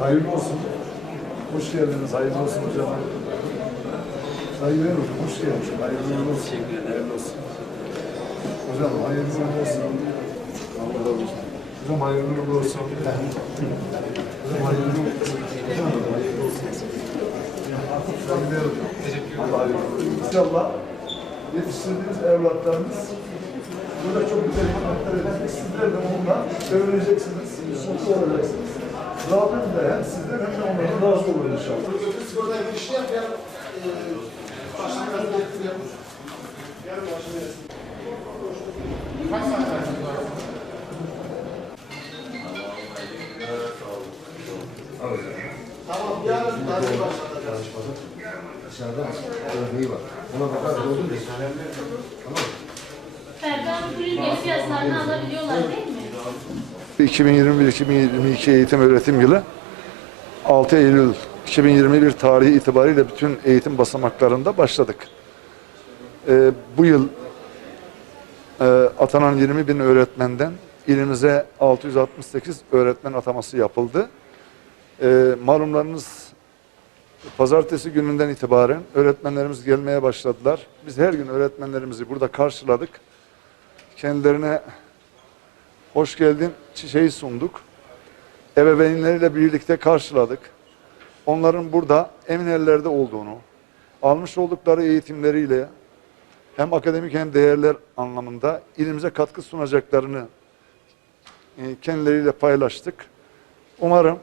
Hayırlı olsun. Hoş geldiniz. Hayırlı olsun hocam. Sayın Bey hocam hoş geldiniz. Hayırlı uğurlu olsun. Teşekkür ederim. Hayırlı olsun. Hocam hayırlı uğurlu olsun. Allah razı olsun. Hocam hayırlı uğurlu olsun. Hocam hayırlı uğurlu olsun. Hayırlı olsun. Hayırlı olsun. İnşallah yetiştirdiğiniz evlatlarınız burada çok güzel hizmetler edecek. Sizler de onunla öğreneceksiniz. Mutlu olacaksınız. Rabbim de hem sizden hem de onların razı olur inşallah. Bir şey yapmayalım. Ee, başına biraz getir yapın. Yarın başına gelsin. Kaç saat verdiniz arada? Tamam, yarın daha başlatacağız. Dışarıda örneği var. Ona bakar oldu mu? Ferdan Gül'ün yazılarını alabiliyorlar değil mi? 2021-2022 eğitim öğretim yılı 6 Eylül 2021 tarihi itibariyle bütün eğitim basamaklarında başladık. Ee, bu yıl e, atanan 20 bin öğretmenden ilimize 668 öğretmen ataması yapıldı. Ee, malumlarınız pazartesi gününden itibaren öğretmenlerimiz gelmeye başladılar. Biz her gün öğretmenlerimizi burada karşıladık. Kendilerine hoş geldin çiçeği sunduk. Ebeveynleriyle birlikte karşıladık. Onların burada emin ellerde olduğunu, almış oldukları eğitimleriyle hem akademik hem değerler anlamında ilimize katkı sunacaklarını e, kendileriyle paylaştık. Umarım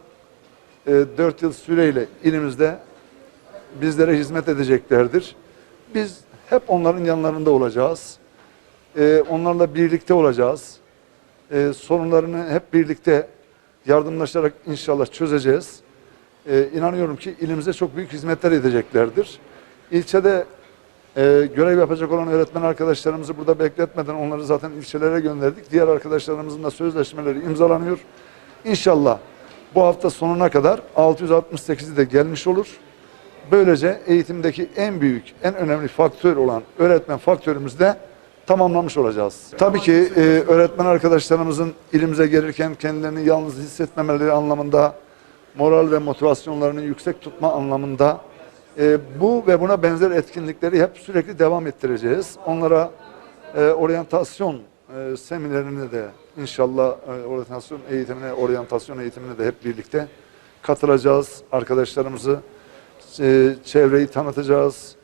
e, 4 yıl süreyle ilimizde bizlere hizmet edeceklerdir. Biz hep onların yanlarında olacağız. E, onlarla birlikte olacağız e, sorunlarını hep birlikte yardımlaşarak inşallah çözeceğiz. E, inanıyorum ki ilimize çok büyük hizmetler edeceklerdir. İlçede e, görev yapacak olan öğretmen arkadaşlarımızı burada bekletmeden onları zaten ilçelere gönderdik. Diğer arkadaşlarımızın da sözleşmeleri imzalanıyor. İnşallah bu hafta sonuna kadar 668'i de gelmiş olur. Böylece eğitimdeki en büyük, en önemli faktör olan öğretmen faktörümüz de tamamlamış olacağız. Tabii ki e, öğretmen arkadaşlarımızın ilimize gelirken kendilerini yalnız hissetmemeleri anlamında, moral ve motivasyonlarını yüksek tutma anlamında e, bu ve buna benzer etkinlikleri hep sürekli devam ettireceğiz. Onlara e, oryantasyon e, seminerine de inşallah e, oryantasyon eğitimine, oryantasyon eğitimine de hep birlikte katılacağız. Arkadaşlarımızı e, çevreyi tanıtacağız,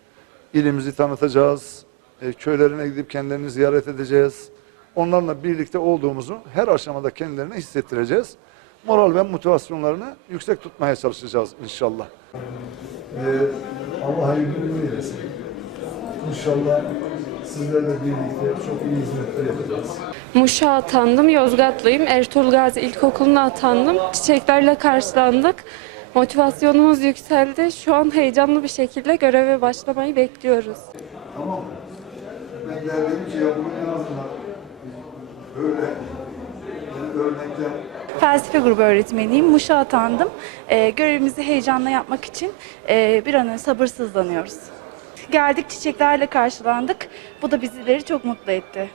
ilimizi tanıtacağız, e, köylerine gidip kendilerini ziyaret edeceğiz. Onlarla birlikte olduğumuzu her aşamada kendilerine hissettireceğiz. Moral ve motivasyonlarını yüksek tutmaya çalışacağız inşallah. Allah hayırlı uğurlu eylesin. İnşallah sizlerle birlikte çok iyi hizmetler yapacağız. Muş'a atandım. Yozgatlıyım. Ertuğrul Gazi İlkokulu'na atandım. Çiçeklerle karşılandık. Motivasyonumuz yükseldi. Şu an heyecanlı bir şekilde göreve başlamayı bekliyoruz. Tamam mı? Ben de dedim ki ya bunun en böyle yani örnekler Felsefe grubu öğretmeniyim. Muş'a atandım. Ee, görevimizi heyecanla yapmak için e, bir an önce sabırsızlanıyoruz. Geldik çiçeklerle karşılandık. Bu da bizleri çok mutlu etti.